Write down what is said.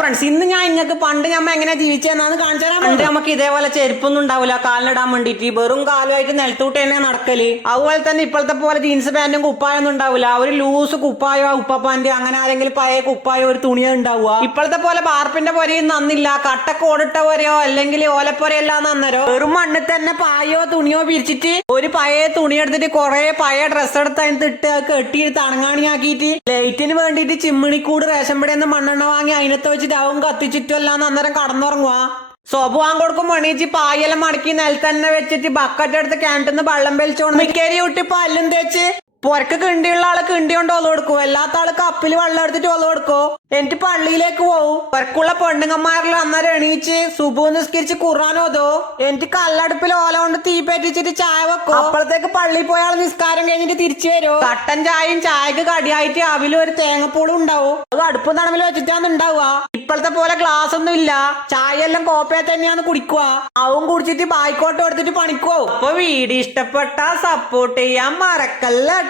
Friends, ഇന്ന് ഞാൻ ഇങ്ങക്ക് പണ്ട് ഞമ്മ എങ്ങനെ ജീവിച്ചെന്നാന്ന് കാണിച്ചു തരാൻ. പണ്ട് നമുക്ക് ഇതേപോലെ ചെരുപ്പൊന്നും ഉണ്ടാവില്ല കാലിനിടാൻ വേണ്ടിട്ട്, വെറും കാലുമായിട്ട് നിലത്തൂട്ട് തന്നെ നടക്കല്. അതുപോലെ തന്നെ ഇപ്പോഴത്തെ പോലെ ജീൻസ് പാന്റും കുപ്പായൊന്നും ഉണ്ടാവില്ല. ഒരു ലൂസ് കുപ്പായോ ഉപ്പാപ്പാന്റ് അങ്ങനെ ആരെങ്കിലും പഴയ കുപ്പായോ ഒരു തുണിയോ ഉണ്ടാവുക. ഇപ്പോഴത്തെ പോലെ ബാർപ്പിന്റെ പൊരയും നന്നില്ല, കട്ടക്ക് ഓടിട്ട പോരെയോ അല്ലെങ്കിൽ ഓലപ്പൊരയെല്ലാം നന്നരോ. വെറും മണ്ണിൽ തന്നെ പായോ തുണിയോ പിരിച്ചിട്ട് ഒരു പഴയ തുണി എടുത്തിട്ട് കുറെ പഴയ ഡ്രസ്സ് എടുത്ത് അതിന് ഇട്ട് കെട്ടി തണങ്ങാണിയാക്കിയിട്ട് ലൈറ്റിന് വേണ്ടിയിട്ട് ചിമ്മിണിക്കൂട് റേഷൻ പിടിയെന്ന് മണ്ണെണ്ണ വാങ്ങി അതിനകത്ത് വെച്ചിട്ട് അവൻ കത്തിച്ചിട്ടല്ലാന്ന് അന്നേരം കടന്നുറങ്ങുക. സോപ്പ് വാങ്ങിക്കൊടുക്കും മണീച്ച് പായെല്ലാം മടക്കി നിലത്തന്നെ വെച്ചിട്ട് ബക്കറ്റ് എടുത്ത് കിണറ്റിന്ന് വെള്ളം വലിച്ചോണ്ട് മിക്കേരി വിട്ട് പല്ലും തേച്ച് പൊരക്ക് കിണ്ടിയുള്ള ആള് കിണ്ടി കൊണ്ട് ഒല കൊടുക്കും, അല്ലാത്ത ആള് കപ്പില് വെള്ളം എടുത്തിട്ട് ഒല കൊടുക്കും. എന്നിട്ട് പള്ളിയിലേക്ക് പോവും. പൊരക്കുള്ള പെണ്ണുങ്ങന്മാരിൽ അന്നേരം എണീച്ച് സുബു നിസ്കരിച്ച് ഖുർആനോദോ, എന്നിട്ട് കല്ലടുപ്പിൽ ഓല കൊണ്ട് തീ പറ്റിച്ചിട്ട് ചായ വെക്കും. അപ്പോഴത്തേക്ക് പള്ളിയിൽ പോയ ആള് നിസ്കാരം കഴിഞ്ഞിട്ട് തിരിച്ചു വരും. കട്ടൻ ചായയും ചായക്ക് കടിയായിട്ട് അവിലും ഒരു തേങ്ങപ്പൂളും ഉണ്ടാവും. അത് അടുപ്പും തണമിൽ വെച്ചിട്ടാണ് ഉണ്ടാവുക. ഇപ്പോഴത്തെ പോലെ ഗ്ലാസ് ഒന്നും ഇല്ല, ചായ എല്ലാം കോപ്പയെ തന്നെയാണ് കുടിക്കുക. അവൻ കുടിച്ചിട്ട് ബായിക്കോട്ട് എടുത്തിട്ട് പണിക്കോ. അപ്പൊ വീഡിയോ ഇഷ്ടപ്പെട്ട സപ്പോർട്ട് ചെയ്യാൻ മറക്കല്ലട്ടാ.